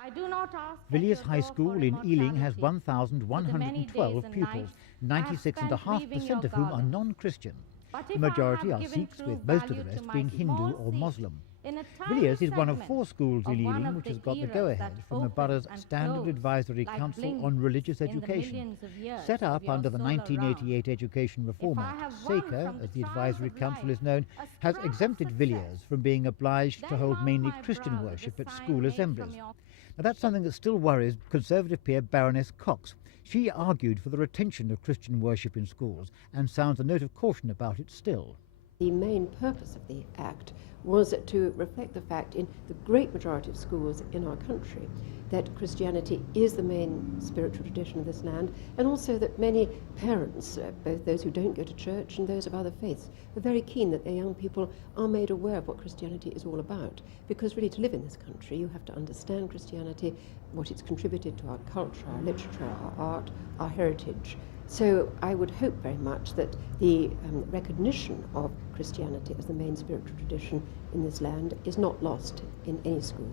I do not ask that Villiers your High door School for in Ealing has immortality, for the many days 1,112 and pupils, nights I have spent weaving your 96.5% of whom are garlands. non-Christian. But The if I majority have are given Sikhs, true with most of the value to rest my being Hindu small or seat Muslim. in a tiny Villiers is one of segment 4 schools of in one Ealing of which the has got the eras go-ahead that from the open borough's and Standard close Advisory like Council blinks on Religious in the Education. millions of years Set of up your under the solar round. 1988 Education Reform If I Act, have won SACA, from the as the trials Advisory of Council life is known, a has scrap of exempted success, Villiers from being obliged to then hold mount mainly my Christian brow with worship the at sign school made assemblies. from your Now that's something that still worries Conservative peer Baroness Cox. She argued for the retention of Christian worship in schools and sounds a note of caution about it still. The main purpose of the Act was to reflect the fact in the great majority of schools in our country that Christianity is the main spiritual tradition of this land, and also that many parents, both those who don't go to church and those of other faiths, are very keen that their young people are made aware of what Christianity is all about. Because really to live in this country you have to understand Christianity, what it's contributed to our culture, our literature, our art, our heritage. So I would hope very much that the recognition of Christianity as the main spiritual tradition in this land is not lost in any school.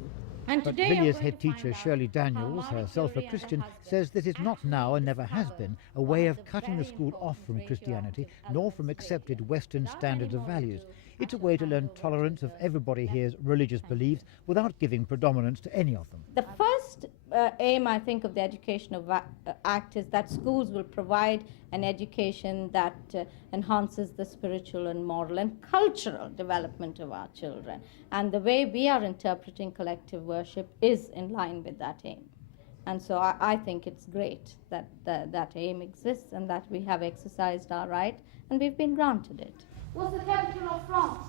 And But today you're Villiers going head to find teacher out Shirley how Daniels, Marie herself a Curie and her Christian, husband says this is not now and never has discovered been a one way of of the cutting the very school off important from Christianity, radioactive nor from elements accepted radium. Western Without standards any of more values. ado, It's a I shall way to hand learn over to tolerance of the everybody here's lecturer. religious Thank you. beliefs without giving predominance to any of them. The first aim, I think, of the Education of Act is that schools will provide an education that enhances the spiritual and moral and cultural development of our children. And the way we are interpreting collective worship is in line with that aim. And so I think it's great that that aim exists and that we have exercised our right and we've been granted it. What's the capital of France?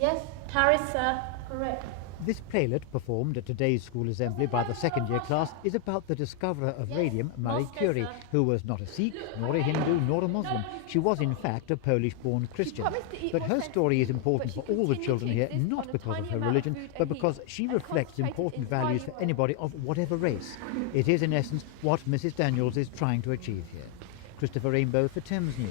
Yes, Paris, sir. Correct. This playlet, performed at today's school assembly by the second-year class, is about the discoverer of radium, Marie Moscow, Curie, sir. who was not a Sikh, nor a Hindu, nor a Muslim. She was, in fact, a Polish-born Christian. promised to eat But more her story is sensibly, important but for she all the continued children to here, exist not on a because of tiny her amount of religion, food but and because heat, she and reflects concentrated important in values tiny for anybody of whatever race. It is, in essence, what Mrs. Daniels is trying to achieve here. Christopher Rainbow for Thames News.